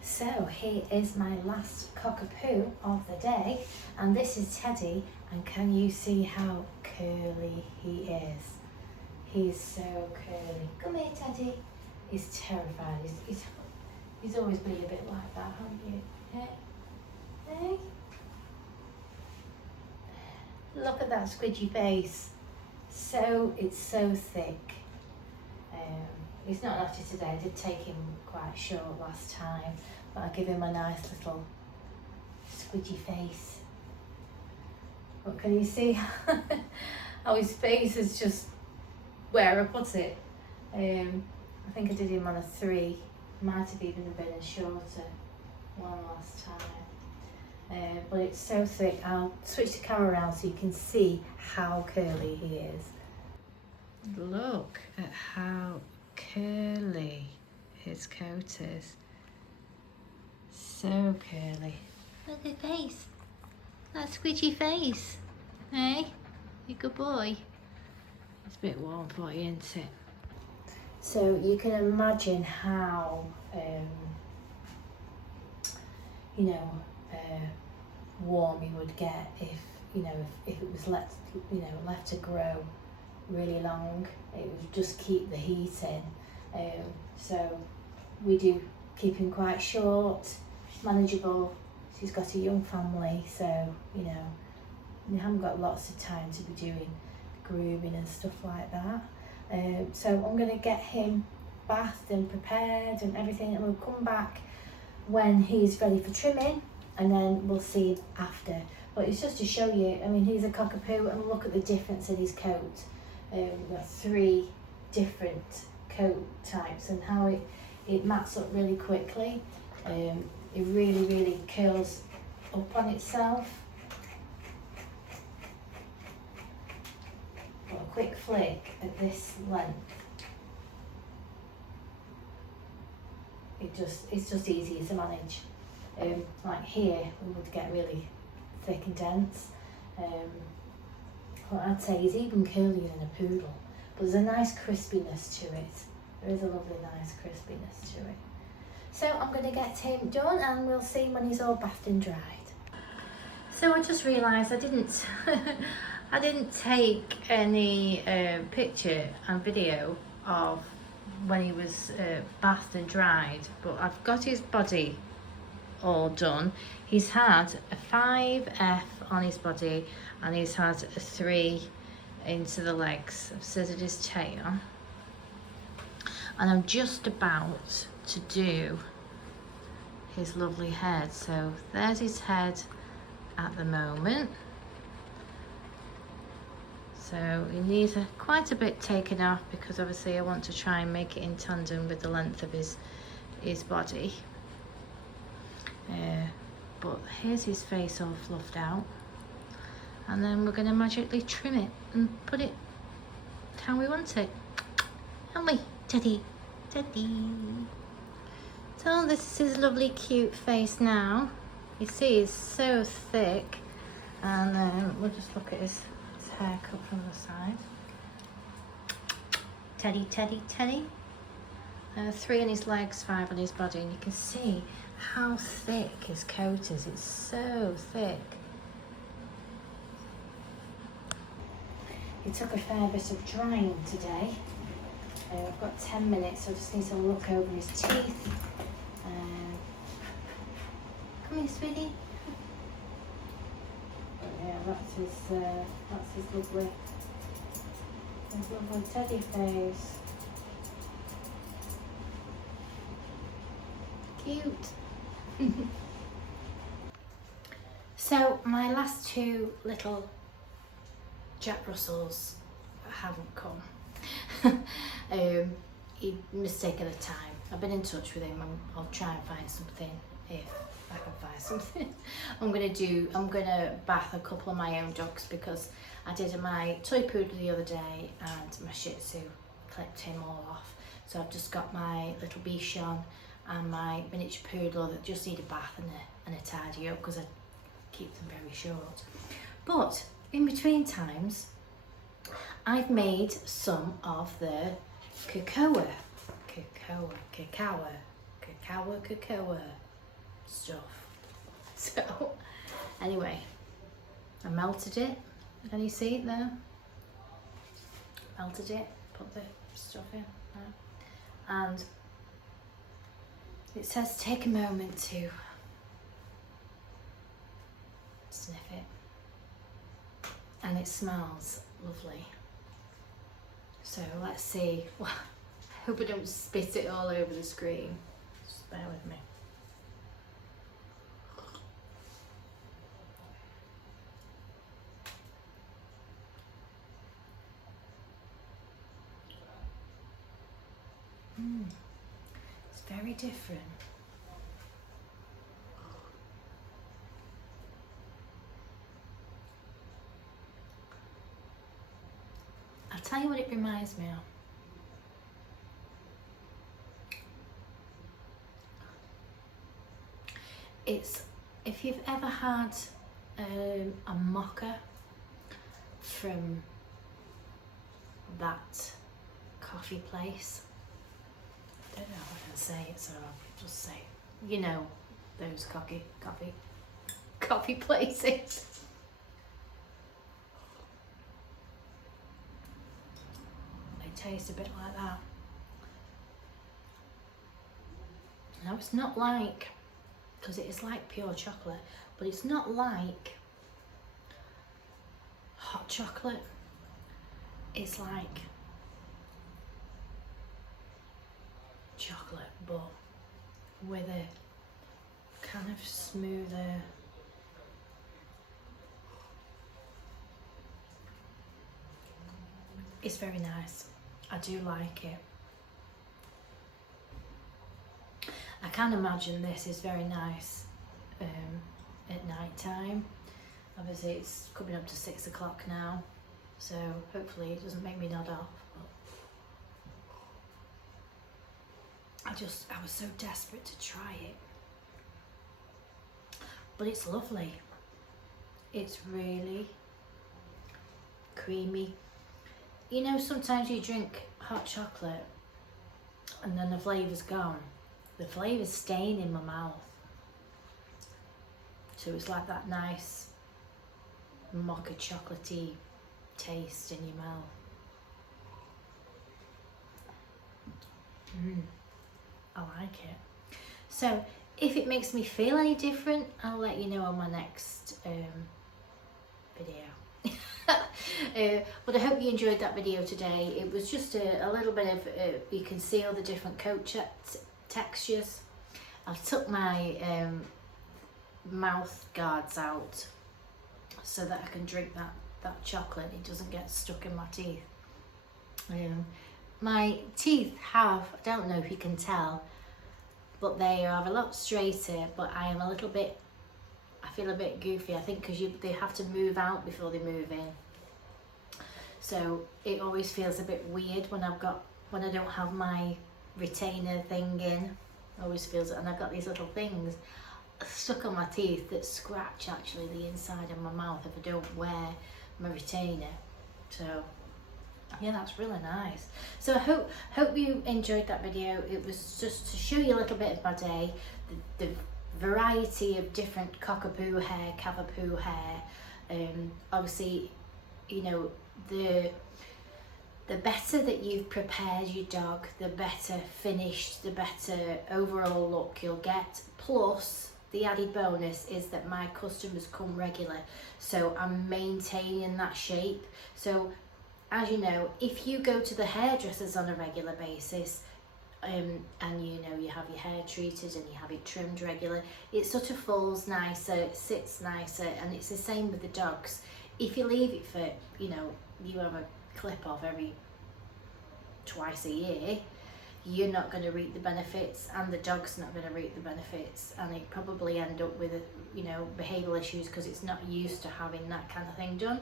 So here is my last cockapoo of the day, and this is Teddy. And can you see how curly he is? He's so curly. Come here, Teddy. He's terrified. He's always been a bit like that, haven't you? Hey, hey. Look at that squidgy face. It's so thick. He's not naughty today. I did take him quite short last time, but I give him a nice little squidgy face. But can you see how his face is just where I put it? I think I did him on a 3. Might have even been a shorter one last time. But it's so thick. I'll switch the camera around so you can see how curly he is. Look at how curly his coat is. So curly. Look at his face. That squidgy face. Hey? You good boy? It's a bit warm for you, isn't it? So you can imagine how, warm he would get if it was left to grow really long. It would just keep the heat in. So we do keep him quite short, manageable. He's got a young family, so You haven't got lots of time to be doing grooming and stuff like that. So I'm going to get him bathed and prepared and everything, and we'll come back when he's ready for trimming, and then we'll see after. But it's just to show you, I mean, he's a Cockerpoo, and look at the difference in his coat. We've got 3 different coat types, and how it mats up really quickly. It really curls up on itself. But a quick flick at this length, it's just easier to manage. Like here, we would get really thick and dense. But I'd say he's even curlier than a poodle. But there's a nice crispiness to it. There is a lovely nice crispiness to it. So I'm going to get him done, and we'll see when he's all bathed and dried. So I just realised I didn't I didn't take any picture and video of when he was bathed and dried, but I've got his body all done. He's had a 5F on his body, and he's had a 3 into the legs. I've scissored his tail, and I'm just about to do his lovely head. So there's his head at the moment. So he needs quite a bit taken off, because obviously I want to try and make it in tandem with the length of his body. But here's his face all fluffed out, and then we're going to magically trim it and put it how we want it, aren't we, Teddy? So this is his lovely cute face now. You see he's so thick, and we'll just look at his haircut from the side. Teddy. 3 on his legs, 5 on his body, and you can see how thick his coat is. It's so thick. It took a fair bit of drying today. I've got 10 minutes, so I just need to look over his teeth. Come here, sweetie. But yeah, that's his lovely teddy face. Cute. So my last 2 little Jack Russells haven't come. He mistaken the time. I've been in touch with him, and I'll try and find something if I can find something. I'm gonna bath a couple of my own dogs, because I did my toy poodle the other day and my Shih Tzu, clipped him all off. So I've just got my little Bichon and my miniature poodle that just need a bath and a tidy up, because I keep them very short. But in between times, I've made some of the cacao stuff. So anyway, I melted it. Can you see it there? Melted it, put the stuff in there. And it says take a moment to sniff it, and it smells lovely. So let's see. I hope I don't spit it all over the screen. Just bear with me. It's very different. I'll tell you what it reminds me of. It's, if you've ever had a mocha from that coffee place. I don't know how I can say it, so I'll just say, you know, those coffee places. They taste a bit like that. Now it's not like, because it is like pure chocolate, but it's not like hot chocolate. It's like chocolate, but with a kind of smoother, it's very nice. I do like it. I can imagine this is very nice at night time. Obviously it's coming up to 6 o'clock now, so hopefully it doesn't make me nod off. I was so desperate to try it. But it's lovely. It's really creamy. You know, sometimes you drink hot chocolate and then the flavour's gone. The flavour's staying in my mouth. So it's like that nice mocha chocolatey taste in your mouth. I like it. So if it makes me feel any different, I'll let you know on my next video. But I hope you enjoyed that video today. It was just a little bit of, you can see all the different coat textures. I've took my mouth guards out so that I can drink that chocolate. It doesn't get stuck in my teeth. My teeth have, I don't know if you can tell, but they are a lot straighter, but I am a little bit, I feel a bit goofy, I think because they have to move out before they move in. So it always feels a bit weird when I don't have my retainer thing in. It always feels, and I've got these little things stuck on my teeth that scratch actually the inside of my mouth if I don't wear my retainer. So yeah, that's really nice. So I hope you enjoyed that video. It was just to show you a little bit of my day, the variety of different Cockerpoo hair, Cavapoo hair. Obviously, you know, the better that you've prepared your dog, the better finished, the better overall look you'll get. Plus, the added bonus is that my customers come regular, so I'm maintaining that shape. So, as you know, if you go to the hairdressers on a regular basis, and you know, you have your hair treated and you have it trimmed regular, it sort of falls nicer, it sits nicer, and it's the same with the dogs. If you leave it for, you know, you have a clip off every twice a year, you're not going to reap the benefits, and the dog's not going to reap the benefits, and it probably end up with, you know, behavioural issues because it's not used to having that kind of thing done.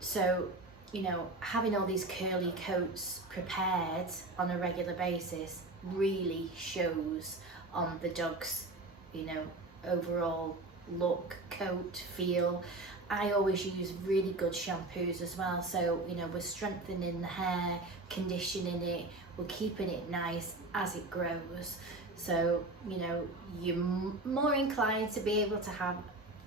So, you know, having all these curly coats prepared on a regular basis really shows on the dog's, you know, overall look, coat, feel. I always use really good shampoos as well, so, you know, we're strengthening the hair, conditioning it, we're keeping it nice as it grows. So, you know, you're more inclined to be able to have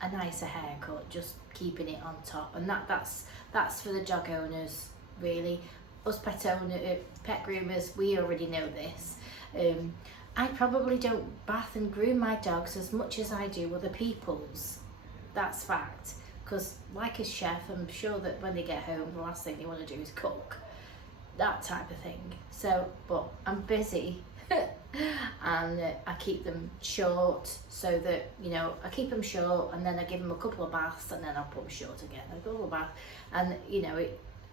a nicer haircut, just keeping it on top. And that's for the dog owners, really. Us pet groomers, we already know this. I probably don't bath and groom my dogs as much as I do other people's. That's fact. Because like a chef, I'm sure that when they get home, the last thing they want to do is cook. That type of thing. So, but I'm busy and I keep them short, so that, you know, I keep them short and then I give them a couple of baths and then I'll put them short again. A couple of baths, and, you know,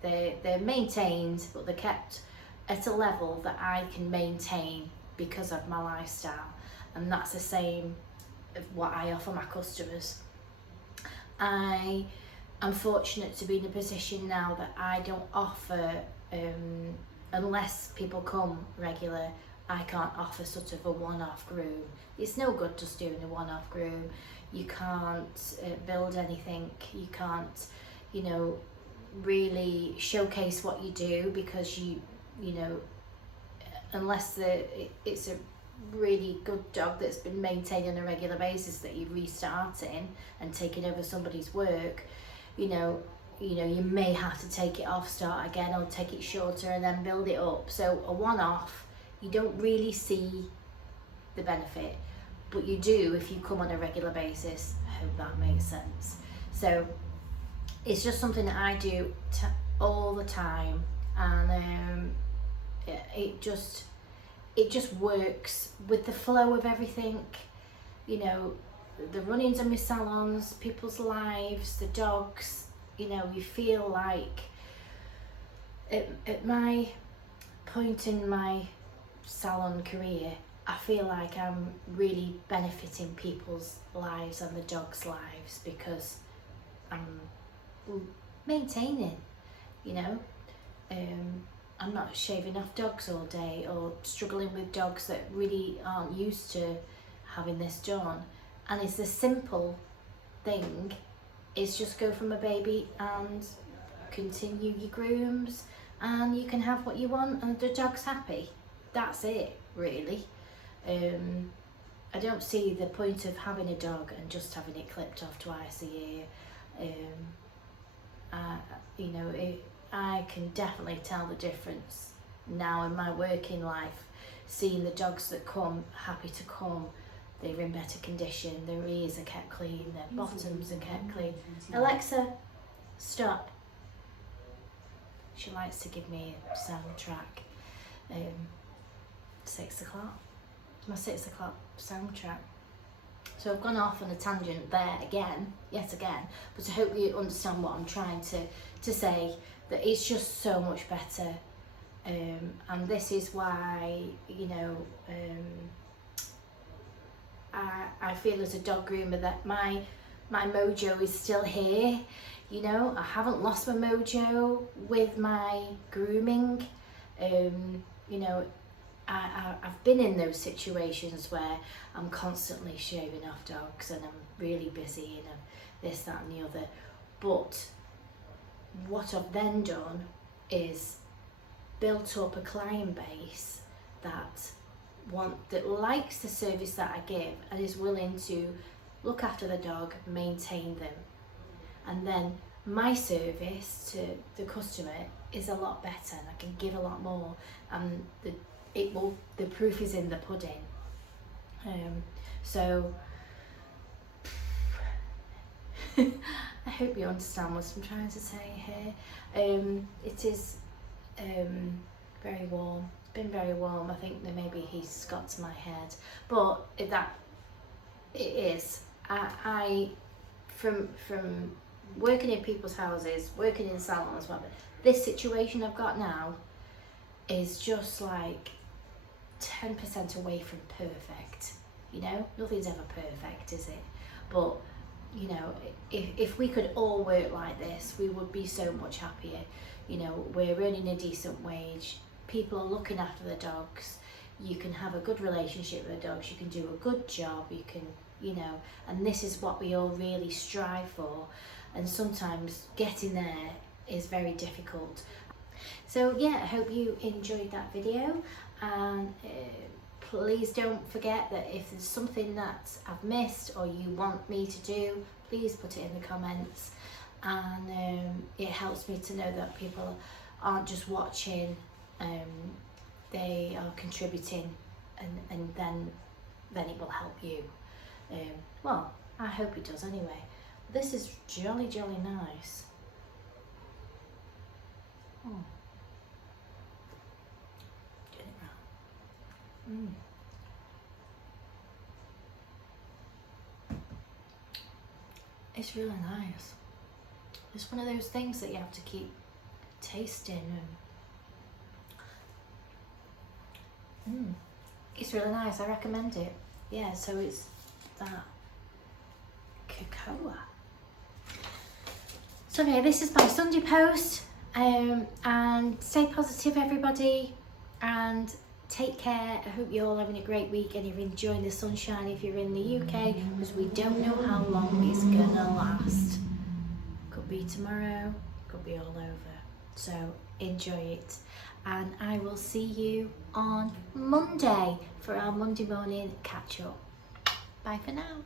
they're maintained, but they're kept at a level that I can maintain because of my lifestyle. And that's the same of what I offer my customers. I am fortunate to be in a position now that I don't offer, unless people come regular, I can't offer sort of a one-off groom. It's no good just doing a one-off groom. You can't build anything. You can't, you know, really showcase what you do, because you know, unless it's a really good dog that's been maintained on a regular basis that you're restarting and taking over somebody's work, you know, you may have to take it off, start again, or take it shorter and then build it up. So a one-off, you don't really see the benefit, but you do if you come on a regular basis. I hope that makes sense. So it's just something that I do all the time, and it just works with the flow of everything, you know, the run-ins of my salons, people's lives, the dogs. You know, you feel like at my point in my salon career, I feel like I'm really benefiting people's lives and the dogs' lives, because I'm maintaining, you know, I'm not shaving off dogs all day or struggling with dogs that really aren't used to having this done. And it's the simple thing is just go from a baby and continue your grooms, and you can have what you want and the dog's happy. That's it, really. I don't see the point of having a dog and just having it clipped off twice a year. You know, I can definitely tell the difference now in my working life, seeing the dogs that come, happy to come, they're in better condition, their ears are kept clean, their bottoms are kept clean. Alexa, stop. She likes to give me a soundtrack. 6 o'clock. It's my 6 o'clock soundtrack. So I've gone off on a tangent there again, yet again, but I hope you understand what I'm trying to say, that it's just so much better. And this is why, you know, I feel as a dog groomer that my mojo is still here. You know, I haven't lost my mojo with my grooming. You know, I've been in those situations where I'm constantly shaving off dogs and I'm really busy and I'm this, that and the other. But what I've then done is built up a client base that likes the service that I give and is willing to look after the dog, maintain them. And then my service to the customer is a lot better and I can give a lot more, and the proof is in the pudding. So I hope you understand what I'm trying to say here. It is very warm. It's been very warm. I think that maybe he's got to my head, but it is. I from working in people's houses, working in salons, whatever, this situation I've got now is just like 10% away from perfect. You know, nothing's ever perfect, is it? But you know, if we could all work like this, we would be so much happier. You know, we're earning a decent wage, people are looking after the dogs, you can have a good relationship with the dogs, you can do a good job, you can, you know, and this is what we all really strive for. And sometimes getting there is very difficult. So yeah, I hope you enjoyed that video, and please don't forget that if there's something that I've missed or you want me to do, please put it in the comments, and it helps me to know that people aren't just watching, they are contributing, and then it will help you. Well, I hope it does anyway. This is jolly nice. Oh. Get it round. It's really nice. It's one of those things that you have to keep tasting. And it's really nice. I recommend it. Yeah, so it's that cocoa. So anyway, this is my Sunday post, and stay positive everybody, and take care. I hope you're all having a great week and you're enjoying the sunshine if you're in the UK, because we don't know how long it's gonna last. Could be tomorrow, could be all over. So enjoy it, and I will see you on Monday for our Monday morning catch up. Bye for now.